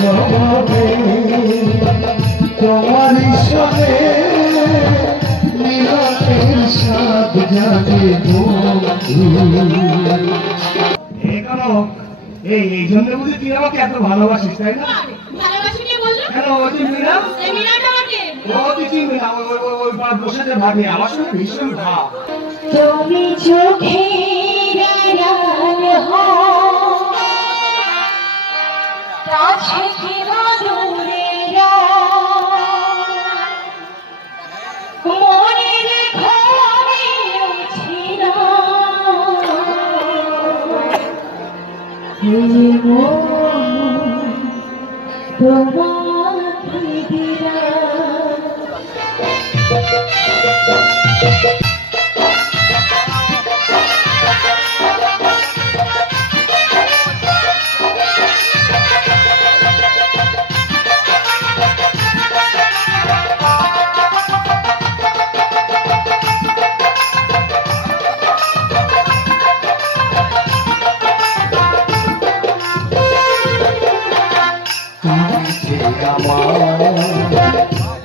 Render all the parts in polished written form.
জবাবে তোমার সঙ্গে মিলনের স্বাদ জাগে এই জন্য বুঝি তুই আমাকে এত ভালোবাসিস তাই না? ভালোবাসি কে বললো? কেন ওই যে মীরা? এই মীরাটা আমাকে ও তুই চিনবি না, ওই বসে যে ভাবি আমার সঙ্গে ভীষণ ভাব। তুমি চোখের আড়াল হও কাছে কি দূরে মনে রেখো আমি তোমাকে দিলা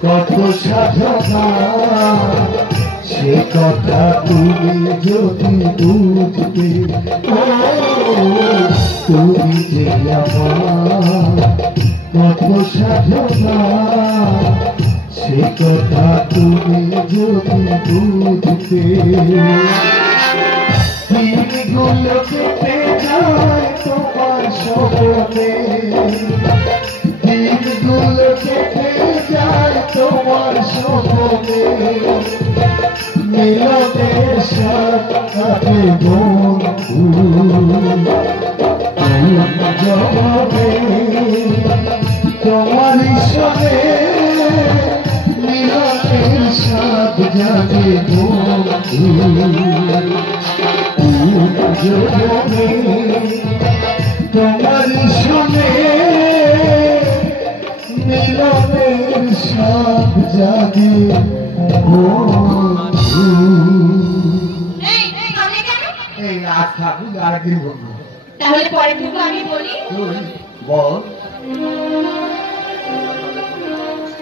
কত সাধনা সে কথা তুমি যদি বুঝবে, তুমি যে আমার কত সাধনা সে কথা তুমি যদি বুঝবে। দিনগুলো কেটে যায় তোমার স্বপ্নে, দিনগুলো কেটে যায় তোমার স্বপ্নে, মিলনের সাথে বন্ধু জবাবে তোমার সঙ্গে মিলনের সাথ জাগে বন্ধু জবাবে তোমার সঙ্গে মিলনের সাথ জাগে বন্ধু। এই আজ থাকুক, আরেকদিন বলবো। তাহলে পরে থেকে আমি বলি, বল।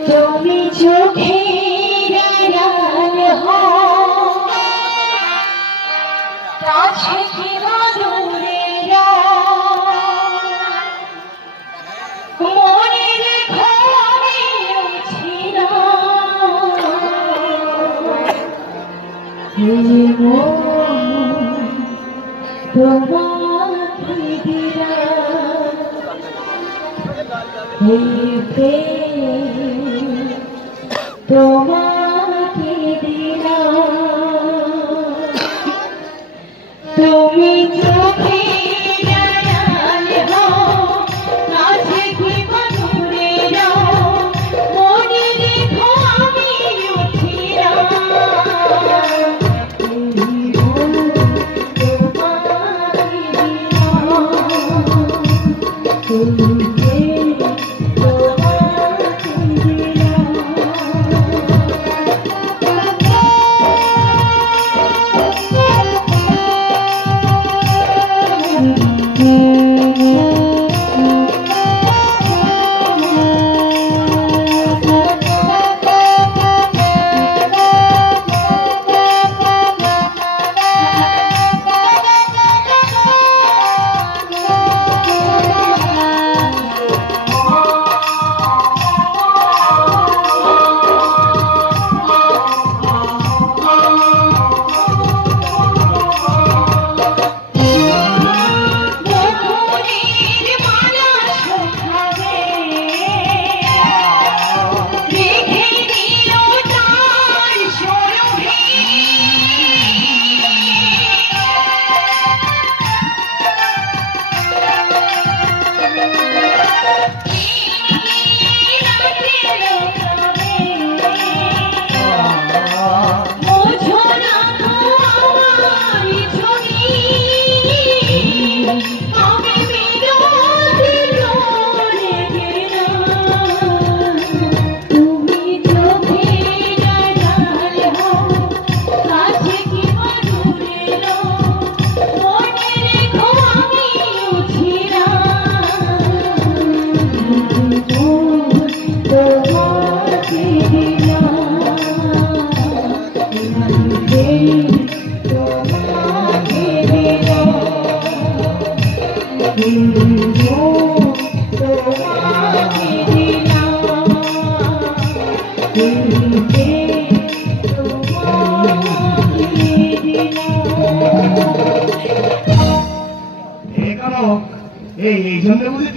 তুমি চোখের আড়াল হও কাছে কি দূরে মনে রেখো আমি তোমাকে দিলা তোমাকে দিলা তুমি চোখে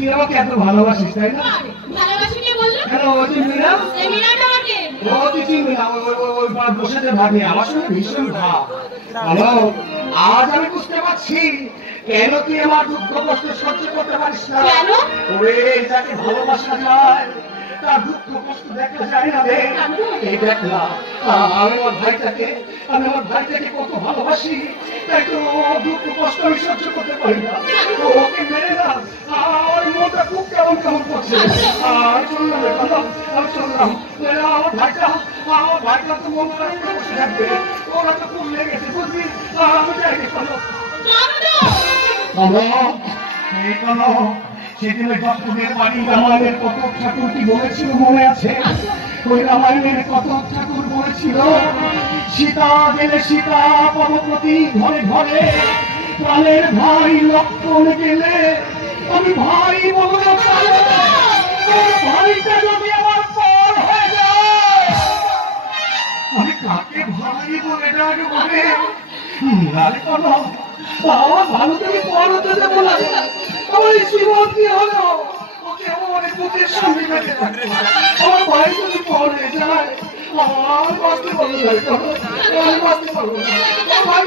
তুই আমাকে এত ভালোবাসিস তাই না? ভালোবাসি কে বললো? কেন ওই যে মীরা? এই মিনাটা ওকে। ও তুই চিনবি না, ওই বসে যে ভাবি আমার সঙ্গে ভীষণ ভাব। হ্যালো, আজ আমি বুঝতে পারছি কেন তুই আমার দুঃখ কষ্ট সহ্য করতে পারিস না। কেন? ওরে যাকে ভালোবাসা যায় তার দুঃখ কষ্ট দেখা যায় না রে। এই দেখ না, আমি আমার ভাইটাকে কত ভালোবাসি, তাই তো দুঃখ কষ্ট আমি সহ্য করতে পারি না। ওকে মেরে না আমার মনটা খুব কেমন কেমন করছে। চললাম আমি চললাম, আমার ভাইটা তো মন খারাপ করে বসে থাকবে, ওরা তো খুব লেগেছে বুঝলি। আমি যাই সেদিন ওই দর্শকের বাড়ি রামায়ণের কত ঠাকুর কি বলেছিল মনে আছে? ওই রামায়ণের কত ঠাকুর বলেছিল সীতা গেলে সীতা পদপতি ঘরে ঘরে, প্রাণের ভাই লক্ষণ গেলে আমি ভাই বলবো না। ভাইটা যদি আমার পর হয়ে যায় আমি কাকে ভাই বলে ডাকবো রে? নারে কোনো আমার ভালো থেকে পর হতে দেবো না। আমার এই জীবন কি হলো? ওকে আমার বুকের সামনে রেখে থাকবে। আমার ভাই যদি পর হয়ে যায় আমার বাঁচতে পারবো না, আমি বাঁচতে পারবো না। আমার ভাই